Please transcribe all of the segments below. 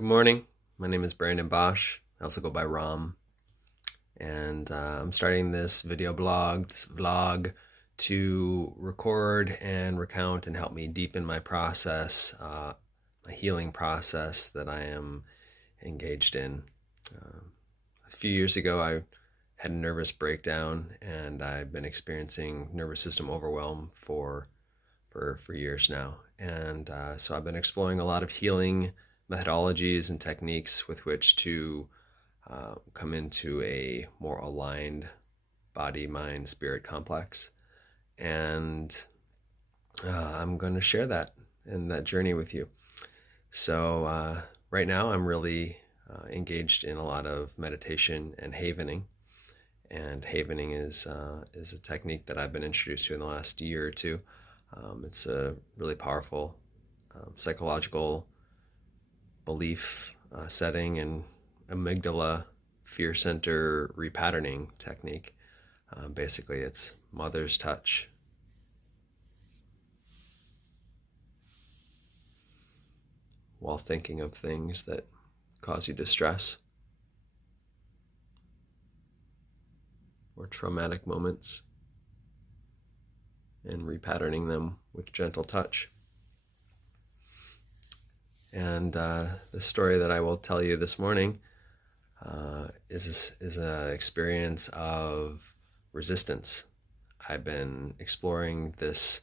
Good morning. My name is Brandon Bosch. I also go by Ram. And I'm starting this vlog to record and recount and help me deepen my process, my healing process that I am engaged in. A few years ago, I had a nervous breakdown, and I've been experiencing nervous system overwhelm for years now. And so I've been exploring a lot of healing methodologies and techniques with which to come into a more aligned body, mind, spirit complex. And I'm going to share that and that journey with you. So right now I'm really engaged in a lot of meditation and havening. And havening is a technique that I've been introduced to in the last year or two. It's a really powerful psychological belief setting and amygdala fear center repatterning technique. Basically, it's mother's touch. While thinking of things that cause you distress or traumatic moments, and repatterning them with gentle touch. And the story that I will tell you this morning is an experience of resistance. I've been exploring this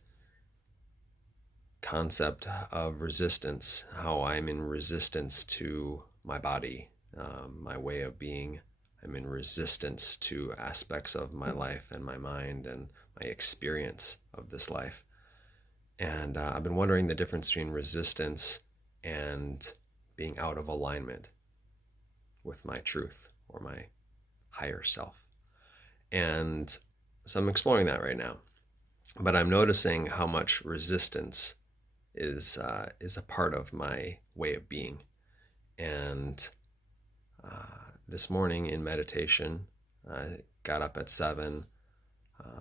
concept of resistance, how I'm in resistance to my body, my way of being. I'm in resistance to aspects of my life and my mind and my experience of this life. And I've been wondering the difference between resistance and being out of alignment with my truth or my higher self. And so I'm exploring that right now. But I'm noticing how much resistance is a part of my way of being. And this morning in meditation, I got up at 7.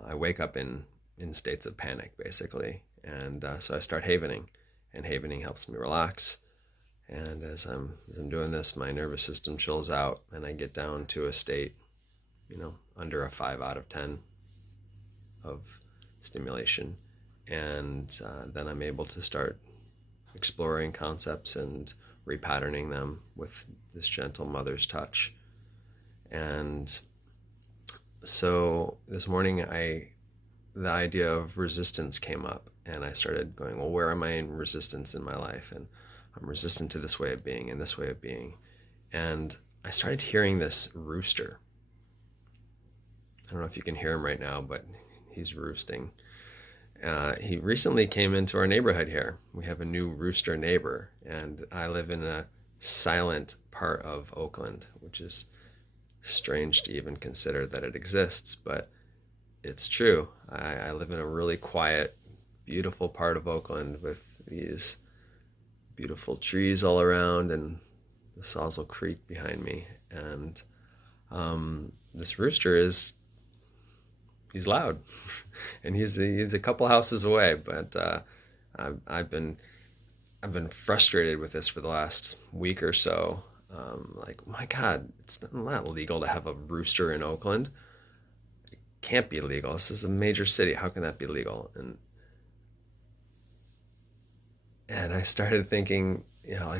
I wake up in states of panic, basically. And so I start havening, and havening helps me relax. And as I'm doing this, my nervous system chills out, and I get down to a state, under a 5 out of 10 of stimulation. And then I'm able to start exploring concepts and repatterning them with this gentle mother's touch. And so this morning, the idea of resistance came up, and I started going, well, where am I in resistance in my life? And I'm resistant to this way of being and this way of being. And I started hearing this rooster. I don't know if you can hear him right now, but he's roosting. He recently came into our neighborhood here. We have a new rooster neighbor, and I live in a silent part of Oakland, which is strange to even consider that it exists, but it's true. I live in a really quiet, beautiful part of Oakland with these beautiful trees all around and the Sawsell Creek behind me. And this rooster he's loud, and he's a couple houses away. But I've been frustrated with this for the last week or so. Like, my God, it's not legal to have a rooster in Oakland. It can't be legal. This is a major city. How can that be legal? And I started thinking,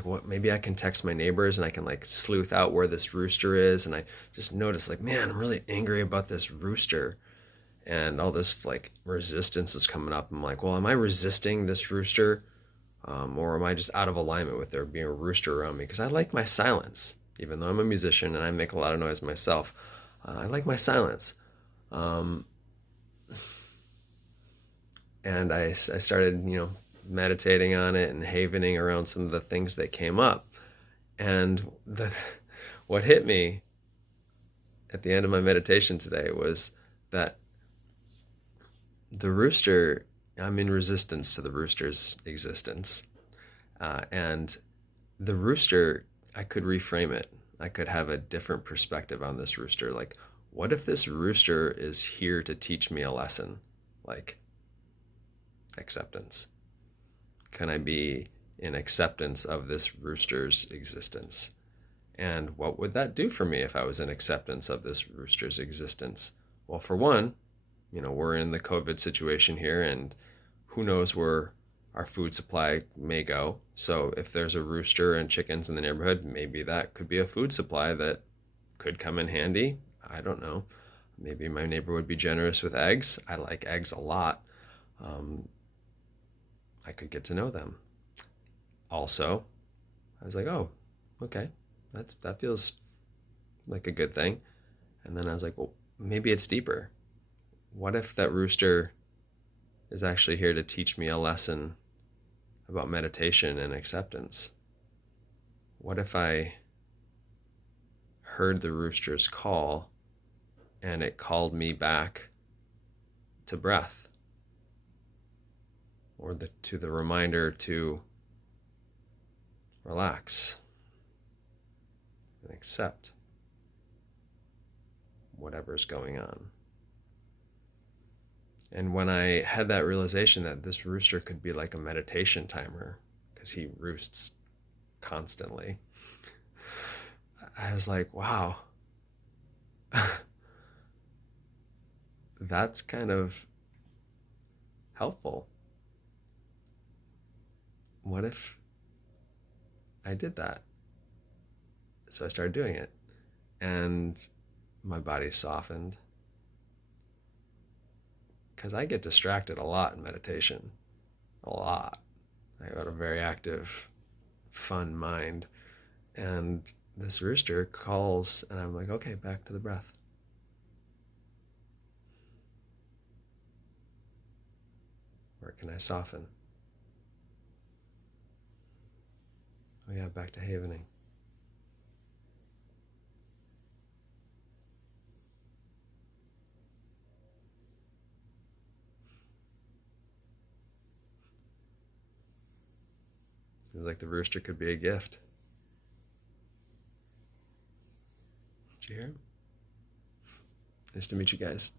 what, maybe I can text my neighbors and I can sleuth out where this rooster is. And I just noticed, man, I'm really angry about this rooster. And all this resistance is coming up. I'm like, well, am I resisting this rooster? Or am I just out of alignment with there being a rooster around me? Because I like my silence, even though I'm a musician and I make a lot of noise myself. I like my silence. And I started, meditating on it and havening around some of the things that came up. And what hit me at the end of my meditation today was that the rooster, I'm in resistance to the rooster's existence. And the rooster, I could reframe it. I could have a different perspective on this rooster. What if this rooster is here to teach me a lesson? Acceptance. Can I be in acceptance of this rooster's existence. And what would that do for me if I was in acceptance of this rooster's existence? Well, for one, we're in the COVID situation here, and who knows where our food supply may go. So if there's a rooster and chickens in the neighborhood, maybe that could be a food supply that could come in handy. I don't know. Maybe my neighbor would be generous with eggs. I like eggs a lot. I could get to know them. Also, I was like, oh, okay, that feels like a good thing. And then I was like, well, maybe it's deeper. What if that rooster is actually here to teach me a lesson about meditation and acceptance? What if I heard the rooster's call and it called me back to breath, or to the reminder to relax and accept whatever's going on? And when I had that realization that this rooster could be like a meditation timer, because he roosts constantly, I was like, wow, that's kind of helpful. What if I did that? So I started doing it, and my body softened, because I get distracted a lot in meditation. A lot. I got a very active, fun mind. And this rooster calls, and I'm like, okay, back to the breath. Where can I soften? Oh yeah, back to havening. Seems like the rooster could be a gift. Did you hear him? Nice to meet you guys.